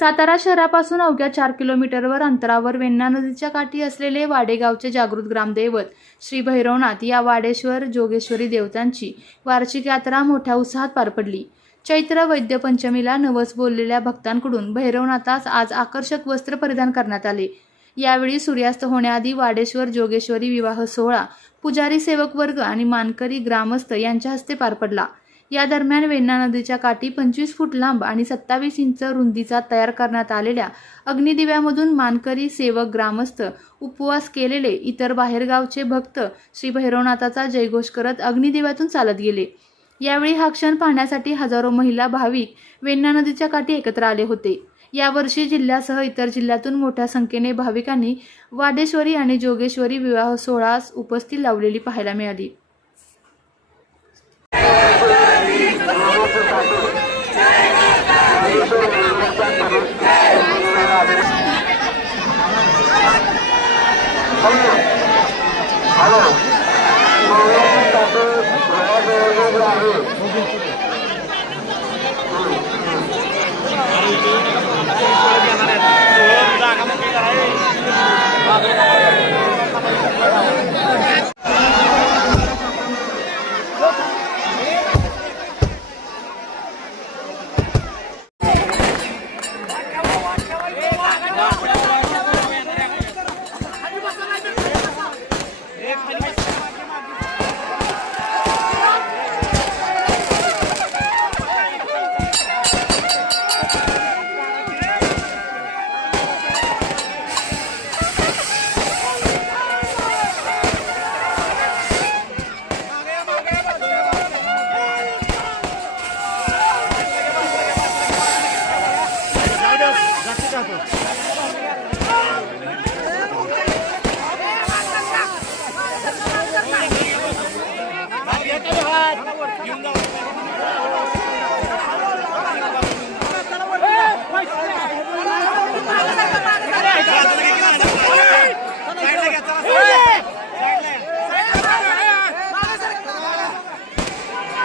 सातारा शहरापासून अवघ्या चार किलोमीटरवर अंतरावर वेण्णा नदीच्या काठी असलेले वाडेगावचे जागृत ग्रामदैवत श्री भैरवनाथ या वाडेश्वर जोगेश्वरी देवतांची वार्षिक यात्रा मोठ्या उत्साहात पार पडली. चैत्र वैद्यपंचमीला नवस बोललेल्या भक्तांकडून भैरवनाथास आज आकर्षक वस्त्र परिधान करण्यात आले. यावेळी सूर्यास्त होण्याआधी वाडेश्वर जोगेश्वरी विवाह सोहळा पुजारी सेवक वर्ग आणि मानकरी ग्रामस्थ यांच्या हस्ते पार पडला. या दरम्यान वेण्णा नदीच्या काठी पंचवीस फूट लांब आणि सत्तावीस इंच रुंदीचा तयार करण्यात आलेल्या अग्निदिव्यामधून मानकरी सेवक ग्रामस्थ उपवास केलेले इतर बाहेरगावचे भक्त श्री भैरवनाथाचा जयघोष करत अग्निदिव्यातून चालत गेले. यावेळी हा क्षण पाहण्यासाठी हजारो महिला भाविक वेण्णा नदीच्या काठी एकत्र आले होते. यावर्षी जिल्ह्यासह इतर जिल्ह्यातून मोठ्या संख्येने भाविकांनी वाडेश्वरी आणि जोगेश्वरी विवाह सोहळ्यास उपस्थित लावलेली पाहायला मिळाली. Hello.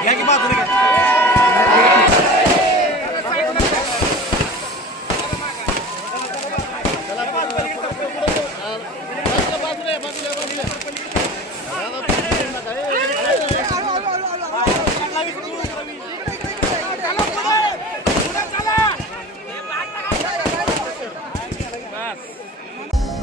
या की बाजूला